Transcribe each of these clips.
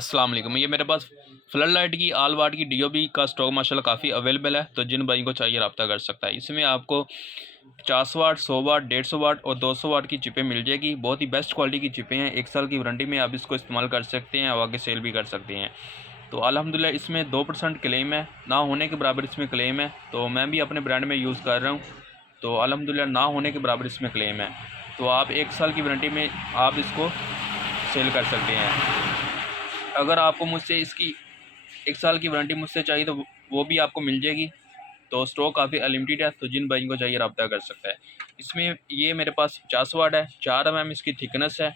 अस्सलाम वालेकुम। ये मेरे पास फ्लड लाइट की ऑल वाट की डीओबी का स्टॉक माशाल्लाह काफ़ी अवेलेबल है, तो जिन भाई को चाहिए रब्ता कर सकता है। इसमें आपको 50 वाट, 100 वाट, 150 वाट और 200 वाट की चिपें मिल जाएगी। बहुत ही बेस्ट क्वालिटी की चिपें हैं। 1 साल की वारंटी में आप इसको इस्तेमाल कर सकते हैं और आगे सेल भी कर सकते हैं। तो अल्हम्दुलिल्लाह इसमें 2% क्लेम है, ना होने के बराबर इसमें क्लेम है। तो मैं भी अपने ब्रांड में यूज़ कर रहा हूँ, तो अल्हम्दुलिल्लाह ना होने के बराबर इसमें क्लेम है। तो आप 1 साल की वारंटी में आप इसको सेल कर सकते हैं। अगर आपको मुझसे इसकी 1 साल की वारंटी मुझसे चाहिए तो वो भी आपको मिल जाएगी। तो स्टॉक काफ़ी अनलिमिटेड है, तो जिन भाइयों को चाहिए रब्ता कर सकता है। इसमें ये मेरे पास 50 वाट है, 4 mm इसकी थिकनेस है।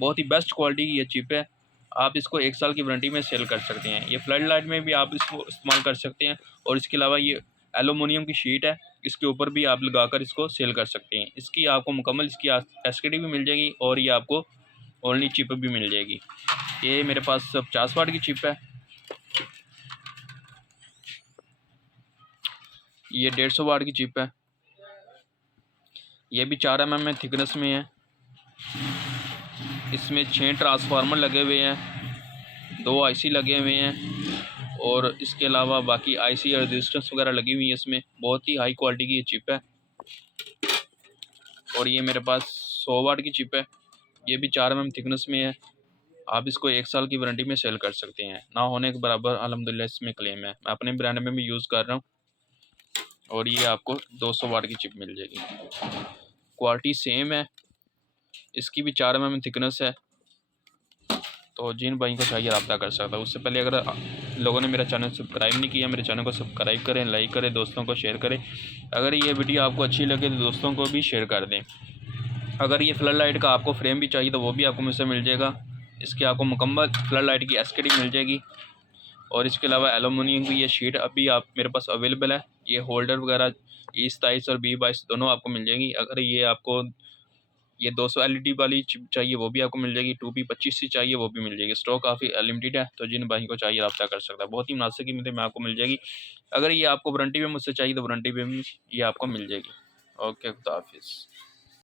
बहुत ही बेस्ट क्वालिटी की ये चिप है। आप इसको 1 साल की वारंटी में सेल कर सकते हैं। ये फ्लड लाइट में भी आप इसको इस्तेमाल कर सकते हैं, और इसके अलावा ये एलुमिनियम की शीट है, इसके ऊपर भी आप लगाकर इसको सेल कर सकते हैं। इसकी आपको मुकम्मल इसकी एसकेडी भी मिल जाएगी, और ये आपको ओनली चिप भी मिल जाएगी। ये मेरे पास 50 वाट की चिप है। ये 150 वाट की चिप है। ये भी 4 mm में थिकनेस में है। इसमें 6 ट्रांसफार्मर लगे हुए हैं, 2 आईसी लगे हुए हैं, और इसके अलावा बाकी आईसी और रेजिस्टेंस वगैरह लगी हुई है इसमें। बहुत ही हाई क्वालिटी की ये चिप है। और ये मेरे पास 100 वाट की चिप है। ये भी 4 mm थिकनेस में है। आप इसको 1 साल की वारंटी में सेल कर सकते हैं। ना होने के बराबर अल्हम्दुलिल्लाह इसमें क्लेम है। मैं अपने ब्रांड में भी यूज़ कर रहा हूँ। और ये आपको 200 वाट की चिप मिल जाएगी। क्वालिटी सेम है। इसकी भी 4 mm थिकनेस है। तो जिन भाई को चाहिए रब्ता कर सकता है। उससे पहले अगर लोगों ने मेरा चैनल सब्सक्राइब नहीं किया, मेरे चैनल को सब्सक्राइब करें, लाइक करें, दोस्तों को शेयर करें। अगर ये वीडियो आपको अच्छी लगे तो दोस्तों को भी शेयर कर दें। अगर ये फ्लड लाइट का आपको फ्रेम भी चाहिए तो वो भी आपको मुझसे मिल जाएगा। इसकी आपको मुकम्मल फ्लड लाइट की एसकेडी मिल जाएगी। और इसके अलावा एलुमिनियम की ये शीट अभी आप मेरे पास अवेलेबल है। ये होल्डर वगैरह E27 और B22 दोनों आपको मिल जाएंगी। अगर ये आपको ये 200 एलईडी वाली चिप चाहिए वो भी आपको मिल जाएगी। 2P25 सी चाहिए वो भी मिल जाएगी। स्टॉक काफ़ी अनलिमिटेड है, तो जिन भाई को चाहिए रब्ता कर सकता है। बहुत ही मुनासिब कीमत में आपको मिल जाएगी। अगर ये आपको वारंटी में मुझसे चाहिए तो वारंटी में भी ये आपको मिल जाएगी। ओके, खुदा हाफिज़।